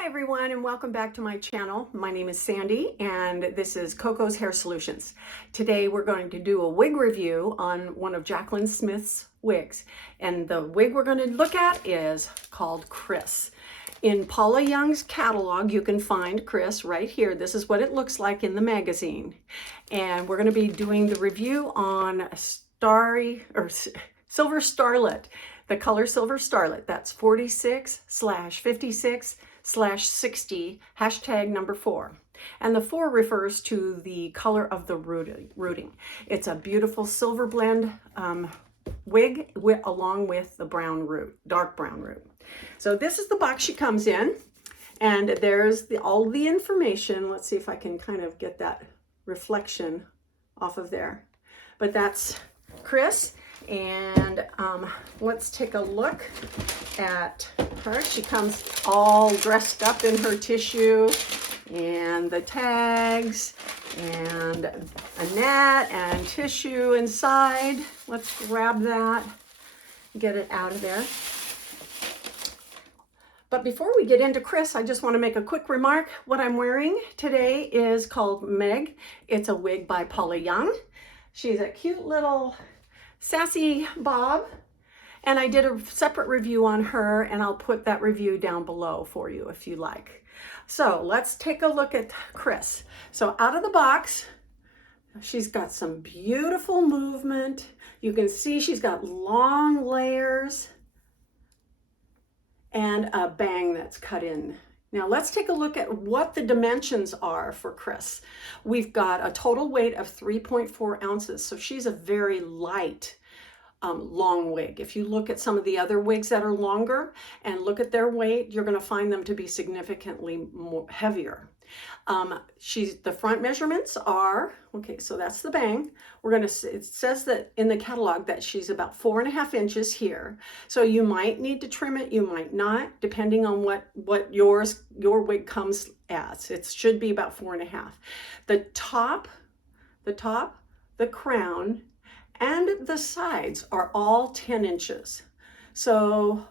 Hi everyone, and welcome back to my channel. My name is Sandy and this is Coco's Hair Solutions. Today we're going to do a wig review on one of Jaclyn Smith's wigs, and the wig we're going to look at is called Kris. In Paula Young's catalog you can find Kris right here. This is what it looks like in the magazine, and we're going to be doing the review on Silver Starlet, the color Silver Starlet. That's 46/56/60 #4, and the 4 refers to the color of the rooting. It's a beautiful silver blend wig along with the brown root, dark brown root. So this is the box she comes in, and there's all the information. Let's see if I can kind of get that reflection off of there, but that's Kris. And let's take a look at her. She comes all dressed up in her tissue and the tags and a net and tissue inside. Let's grab that, get it out of there. But before we get into Kris, I just want to make a quick remark. What I'm wearing today is called Meg. It's a wig by Paula Young. She's a cute little sassy bob, and I did a separate review on her, and I'll put that review down below for you if you like. So let's take a look at Kris. So out of the box, she's got some beautiful movement. You can see she's got long layers and a bang that's cut in. Now let's take a look at what the dimensions are for Kris. We've got a total weight of 3.4 ounces, so she's a very light long wig. If you look at some of the other wigs that are longer and look at their weight, you're going to find them to be significantly heavier. The front measurements are, okay, so that's the bang. It says that in the catalog that she's about 4.5 inches here. So you might need to trim it, you might not, depending on what your wig comes as. It should be about 4.5. The top, the crown, and the sides are all 10 inches. So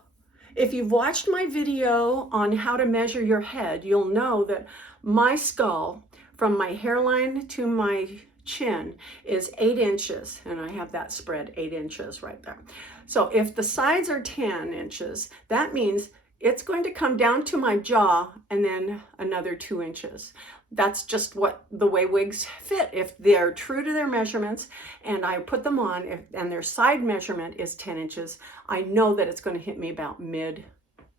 if you've watched my video on how to measure your head, you'll know that my skull from my hairline to my chin is 8 inches, and I have that spread 8 inches right there. So if the sides are 10 inches, that means it's going to come down to my jaw and then another 2 inches. That's just the way wigs fit. If they're true to their measurements and I put them on and their side measurement is 10 inches, I know that it's going to hit me about mid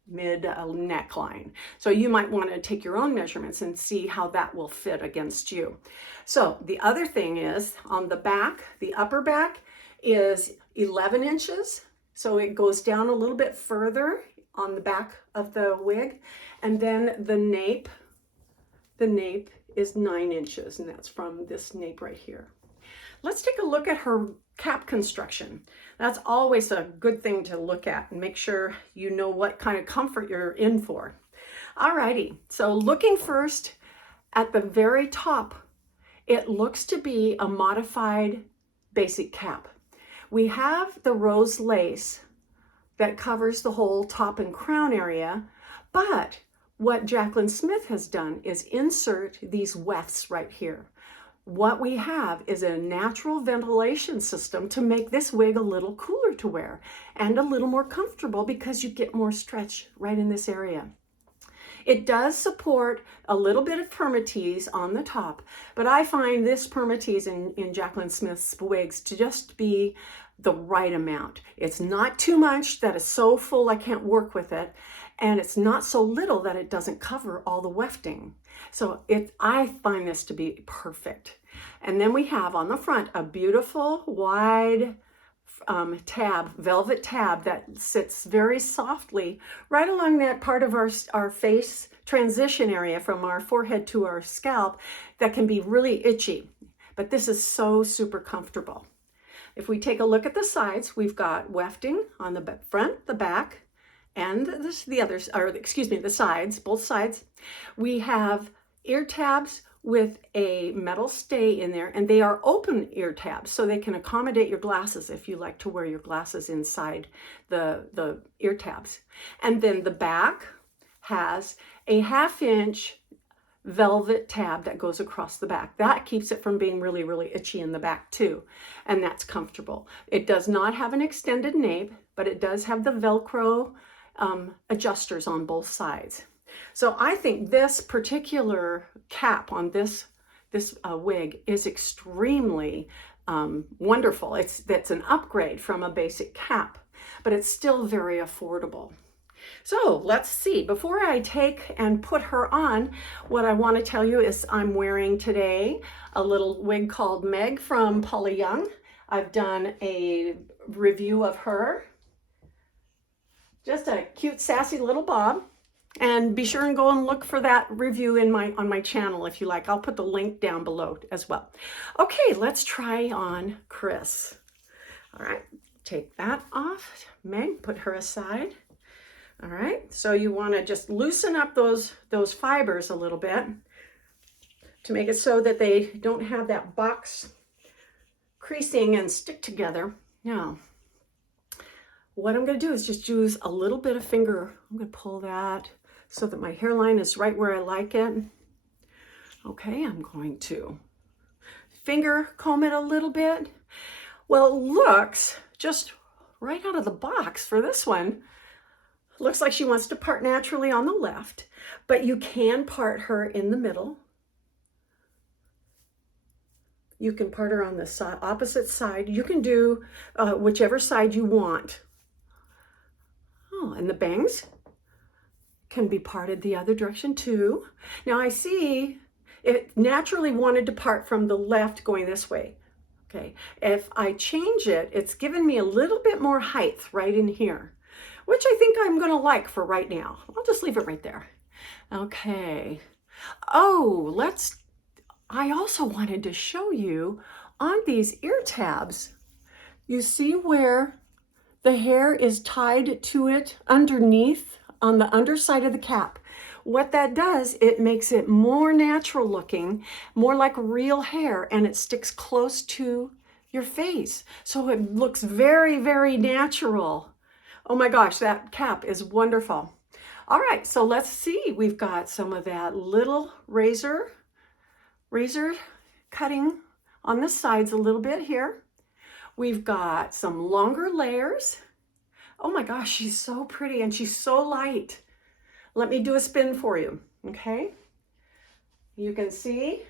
neckline. So you might want to take your own measurements and see how that will fit against you. So the other thing is on the back, the upper back is 11 inches. So it goes down a little bit further on the back of the wig. And then the nape is 9 inches, and that's from this nape right here. Let's take a look at her cap construction. That's always a good thing to look at and make sure you know what kind of comfort you're in for. Alrighty, so looking first at the very top, it looks to be a modified basic cap. We have the rose lace that covers the whole top and crown area, but what Jaclyn Smith has done is insert these wefts right here. What we have is a natural ventilation system to make this wig a little cooler to wear and a little more comfortable because you get more stretch right in this area. It does support a little bit of permatease on the top, but I find this permatease in Jaclyn Smith's wigs to just be the right amount. It's not too much that is so full I can't work with it, and it's not so little that it doesn't cover all the wefting. So I find this to be perfect. And then we have on the front a beautiful wide velvet tab that sits very softly right along that part of our face transition area from our forehead to our scalp that can be really itchy. But this is so super comfortable. If we take a look at the sides, we've got wefting on the front, the back, and the sides, both sides. We have ear tabs with a metal stay in there, and they are open ear tabs, so they can accommodate your glasses if you like to wear your glasses inside the ear tabs. And then the back has a 1/2 inch velvet tab that goes across the back. That keeps it from being really, really itchy in the back too. And that's comfortable. It does not have an extended nape, but it does have the Velcro adjusters on both sides. So I think this particular cap on this wig is extremely wonderful. That's an upgrade from a basic cap, but it's still very affordable. So let's see, before I take and put her on, what I want to tell you is I'm wearing today a little wig called Meg from Polly Young. I've done a review of her. Just a cute, sassy little bob. And be sure and go and look for that review on my channel if you like. I'll put the link down below as well. Okay, let's try on Kris. All right, take that off. Meg, put her aside. All right, so you want to just loosen up those fibers a little bit to make it so that they don't have that box creasing and stick together. Now, what I'm going to do is just use a little bit of finger. I'm going to pull that so that my hairline is right where I like it. Okay, I'm going to finger comb it a little bit. Well, it looks just right out of the box for this one. Looks like she wants to part naturally on the left, but you can part her in the middle. You can part her on the opposite side. You can do whichever side you want. Oh, and the bangs can be parted the other direction too. Now I see it naturally wanted to part from the left going this way. Okay, if I change it, it's given me a little bit more height right in here, which I think I'm going to like for right now. I'll just leave it right there. Okay. Oh, I also wanted to show you on these ear tabs, you see where the hair is tied to it underneath on the underside of the cap. What that does, it makes it more natural looking, more like real hair, and it sticks close to your face. So it looks very, very natural. Oh my gosh, that cap is wonderful. All right, so let's see. We've got some of that little razor cutting on the sides a little bit here. We've got some longer layers. Oh my gosh, she's so pretty and she's so light. Let me do a spin for you, okay? You can see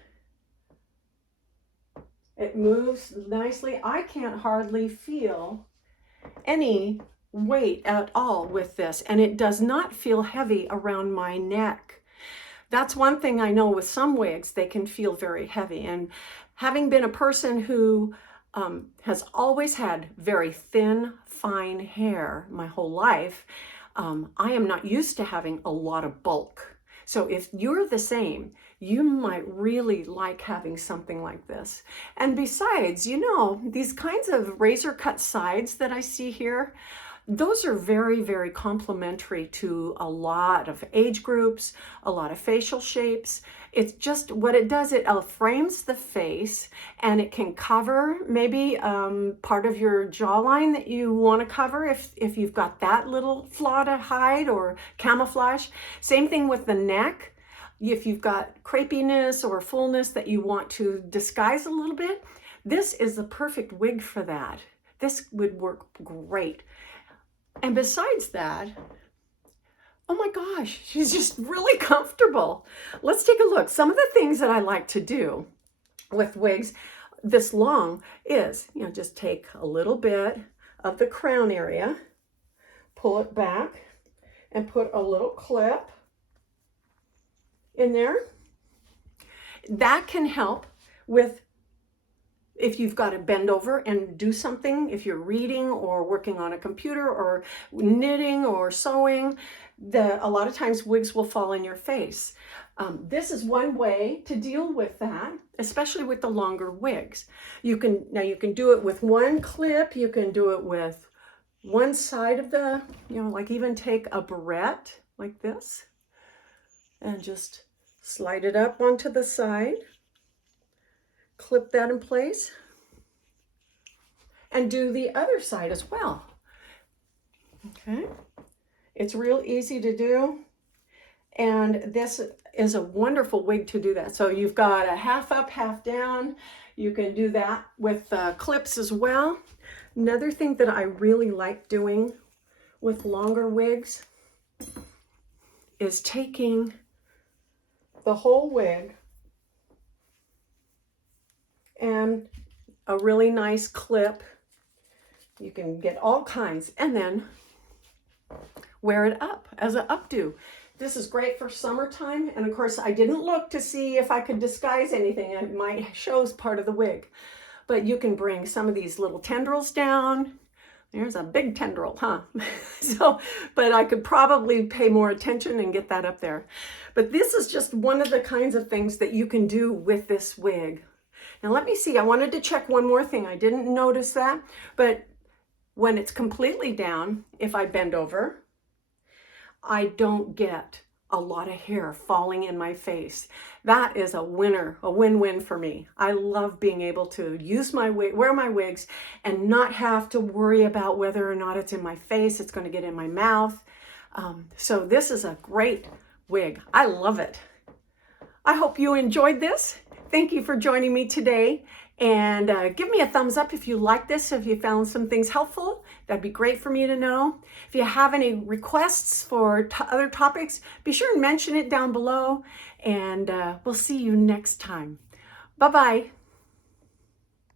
it moves nicely. I can't hardly feel any weight at all with this, and it does not feel heavy around my neck. That's one thing I know with some wigs, they can feel very heavy. And having been a person who has always had very thin, fine hair my whole life, I am not used to having a lot of bulk. So if you're the same, you might really like having something like this. And besides, you know, these kinds of razor cut sides that I see here, those are very, very complementary to a lot of age groups, a lot of facial shapes. It's just what it does, it frames the face and it can cover maybe part of your jawline that you want to cover if you've got that little flaw to hide or camouflage. Same thing with the neck. If you've got crepiness or fullness that you want to disguise a little bit, this is the perfect wig for that. This would work great. And besides that, oh my gosh, she's just really comfortable. Let's take a look. Some of the things that I like to do with wigs this long is, you know, just take a little bit of the crown area, pull it back, and put a little clip in there. That can help with if you've got to bend over and do something, if you're reading or working on a computer or knitting or sewing, a lot of times wigs will fall in your face. This is one way to deal with that, especially with the longer wigs. You can do it with one clip, you can do it with one side of the, you know, like even take a barrette like this and just slide it up onto the side. Clip that in place and do the other side as well. Okay, it's real easy to do. And this is a wonderful wig to do that. So you've got a half up, half down. You can do that with clips as well. Another thing that I really like doing with longer wigs is taking the whole wig and a really nice clip. You can get all kinds, and then wear it up as an updo. This is great for summertime, and of course I didn't look to see if I could disguise anything. It might show as part of the wig, but you can bring some of these little tendrils down. There's a big tendril, huh? But I could probably pay more attention and get that up there. But this is just one of the kinds of things that you can do with this wig. Now let me see, I wanted to check one more thing. I didn't notice that, but when it's completely down, if I bend over, I don't get a lot of hair falling in my face. That is a winner, a win-win for me. I love being able to use my wig, wear my wigs, and not have to worry about whether or not it's in my face, it's going to get in my mouth. So this is a great wig. I love it. I hope you enjoyed this. Thank you for joining me today. And give me a thumbs up if you like this, if you found some things helpful. That'd be great for me to know. If you have any requests for other topics, be sure and mention it down below. And we'll see you next time. Bye-bye.